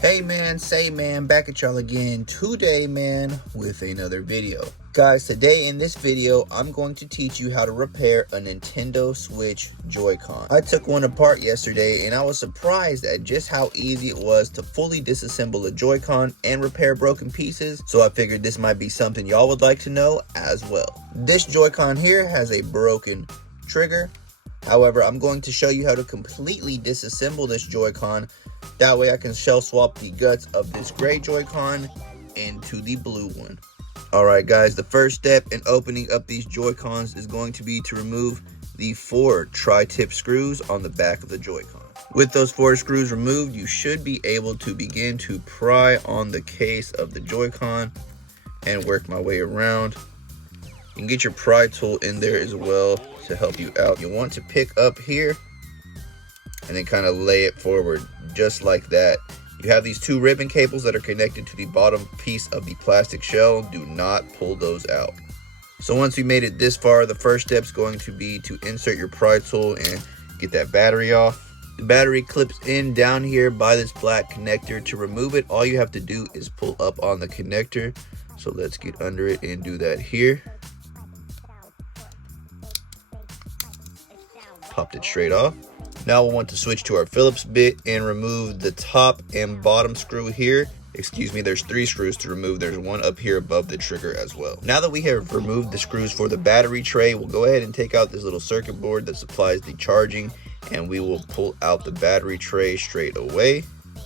Hey man, say man, back at y'all again today, man, with another video. Guys, today in this video, I'm going to teach you how to repair a Nintendo Switch Joy-Con. I took one apart yesterday and I was surprised at just how easy it was to fully disassemble a Joy-Con and repair broken pieces, so I figured this might be something y'all would like to know as well. This Joy-Con here has a broken trigger. However, I'm going to show you how to completely disassemble this Joy-Con. That way I can shell swap the guts of this gray Joy-Con into the blue one. Alright guys, the first step in opening up these Joy-Cons is going to be to remove the 4 tri-tip screws on the back of the Joy-Con. With those 4 screws removed, you should be able to begin to pry on the case of the Joy-Con and work my way around. You can get your pry tool in there as well to help you out. You'll want to pick up here and then kind of lay it forward just like that. You have these 2 ribbon cables that are connected to the bottom piece of the plastic shell. Do not pull those out. So once you made it this far, the first step is going to be to insert your pry tool and get that battery off. The battery clips in down here by this black connector. To remove it, all you have to do is pull up on the connector. So let's get under it and do that here. Popped it straight off. Now we'll want to switch to our Phillips bit and remove the top and bottom screw here. Excuse me, there's 3 screws to remove. There's one up here above the trigger as well. Now that we have removed the screws for the battery tray, we'll go ahead and take out this little circuit board that supplies the charging, and we will pull out the battery tray straight away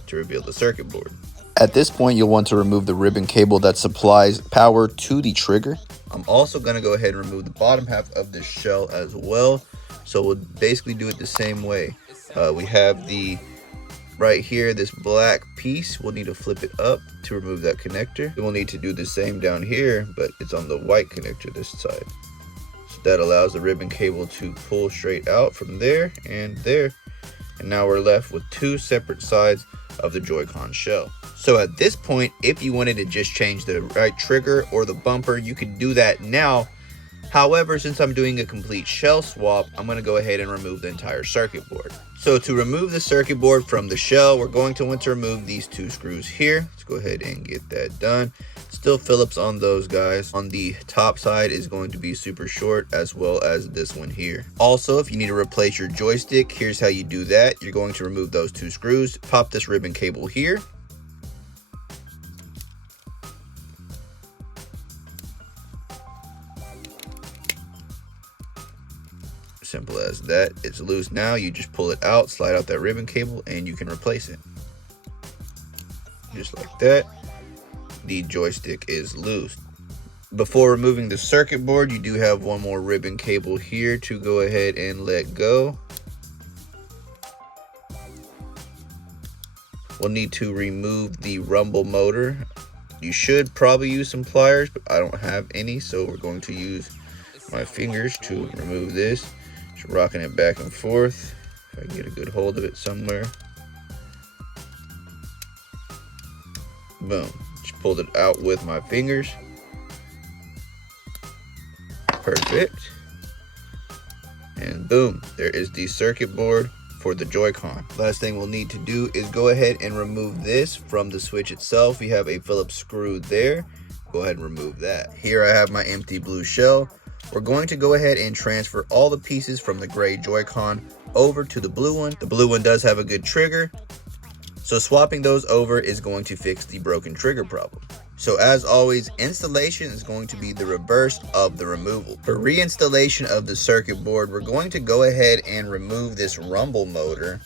to reveal the circuit board. At this point, you'll want to remove the ribbon cable that supplies power to the trigger. I'm also going to go ahead and remove the bottom half of this shell as well. So we'll basically do it the same way. We have the right here, this black piece. We'll need to flip it up to remove that connector. We'll need to do the same down here, but it's on the white connector this side. So that allows the ribbon cable to pull straight out from there and there. And now we're left with 2 separate sides of the Joy-Con shell. So at this point, if you wanted to just change the right trigger or the bumper, you could do that now. However, since I'm doing a complete shell swap, I'm going to go ahead and remove the entire circuit board. So to remove the circuit board from the shell, we're going to want to remove these 2 screws here. Let's go ahead and get that done. Still Phillips on those guys. On the top side is going to be super short, as well as this one here. Also, if you need to replace your joystick, here's how you do that. You're going to remove those 2 screws, pop this ribbon cable here. Simple as that. It's loose now. You just pull it out, slide out that ribbon cable, and you can replace it. Just like that. The joystick is loose. Before removing the circuit board, you do have one more ribbon cable here to go ahead and let go. We'll need to remove the rumble motor. You should probably use some pliers, but I don't have any, so we're going to use my fingers to remove this. Just rocking it back and forth. If I can get a good hold of it somewhere. Boom. Just pulled it out with my fingers. Perfect. And boom, there is the circuit board for the Joy-Con. Last thing we'll need to do is go ahead and remove this from the switch itself. We have a Phillips screw there. Go ahead and remove that. Here I have my empty blue shell. We're going to go ahead and transfer all the pieces from the gray Joy-Con over to the blue one. The blue one does have a good trigger, so swapping those over is going to fix the broken trigger problem. So as always, installation is going to be the reverse of the removal. For reinstallation of the circuit board, we're going to go ahead and remove this rumble motor.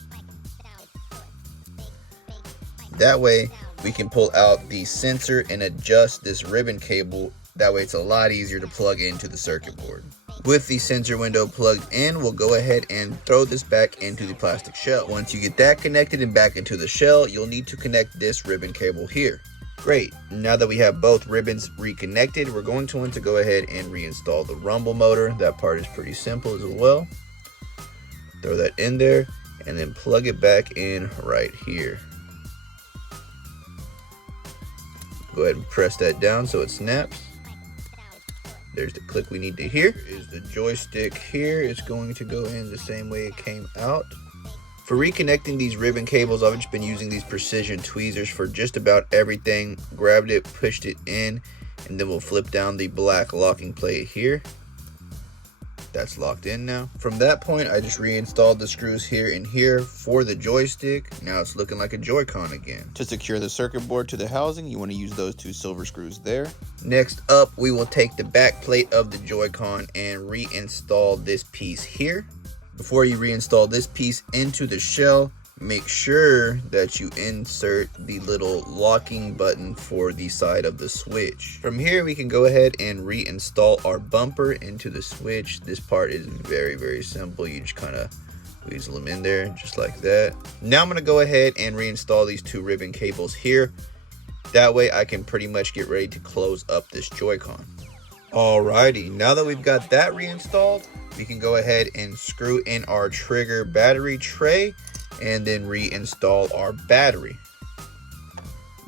That way we can pull out the sensor and adjust this ribbon cable. That way it's a lot easier to plug into the circuit board. With the sensor window plugged in, we'll go ahead and throw this back into the plastic shell. Once you get that connected and back into the shell, you'll need to connect this ribbon cable here. Great, now that we have both ribbons reconnected, we're going to want to go ahead and reinstall the rumble motor. That part is pretty simple as well. Throw that in there and then plug it back in right here. Go ahead and press that down so it snaps. There's the click we need to hear. Is the joystick here. It's going to go in the same way it came out. For reconnecting these ribbon cables, I've just been using these precision tweezers for just about everything. Grabbed it, pushed it in, and then we'll flip down the black locking plate here. That's locked in now. From that point, I just reinstalled the screws here and here for the joystick. Now it's looking like a Joy-Con again. To secure the circuit board to the housing, you want to use those 2 silver screws there. Next up, we will take the back plate of the Joy-Con and reinstall this piece here. Before you reinstall this piece into the shell, make sure that you insert the little locking button for the side of the switch. From here, we can go ahead and reinstall our bumper into the switch. This part is very simple. You just kind of weasel them in there just like that. Now I'm going to go ahead and reinstall these 2 ribbon cables here. That way I can pretty much get ready to close up this Joy-Con. Alrighty, now that we've got that reinstalled, we can go ahead and screw in our trigger battery tray and then reinstall our battery.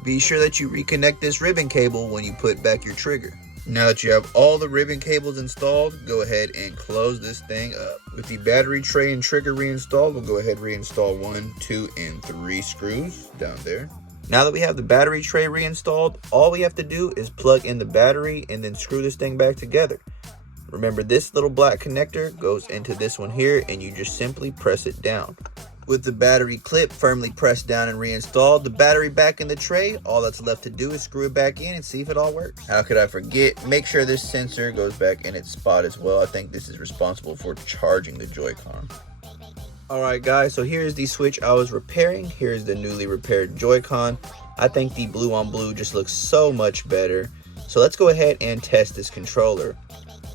Be sure that you reconnect this ribbon cable when you put back your trigger. Now that you have all the ribbon cables installed, go ahead and close this thing up. With the battery tray and trigger reinstalled, we'll go ahead and reinstall 1, 2, and 3 screws down there. Now that we have the battery tray reinstalled, all we have to do is plug in the battery and then screw this thing back together. Remember, this little black connector goes into this one here, and you just simply press it down. With the battery clip firmly pressed down and reinstalled, the battery back in the tray, all that's left to do is screw it back in and see if it all works. How could I forget? Make sure this sensor goes back in its spot as well. I think this is responsible for charging the Joy-Con. Alright guys, so here's the switch I was repairing. Here's the newly repaired Joy-Con. I think the blue on blue just looks so much better. So let's go ahead and test this controller.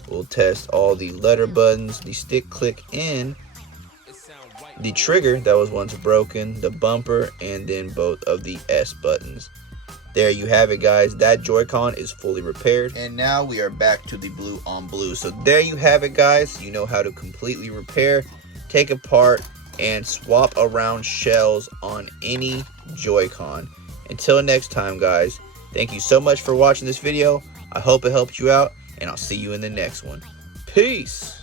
We'll test all the letter buttons, the stick click in, the trigger that was once broken, the bumper, and then both of the S buttons. There you have it guys, that Joy-Con is fully repaired. And now we are back to the blue on blue. So there you have it guys, you know how to completely repair, take apart, and swap around shells on any Joy-Con. Until next time guys, thank you so much for watching this video. I hope it helped you out, and I'll see you in the next one. Peace!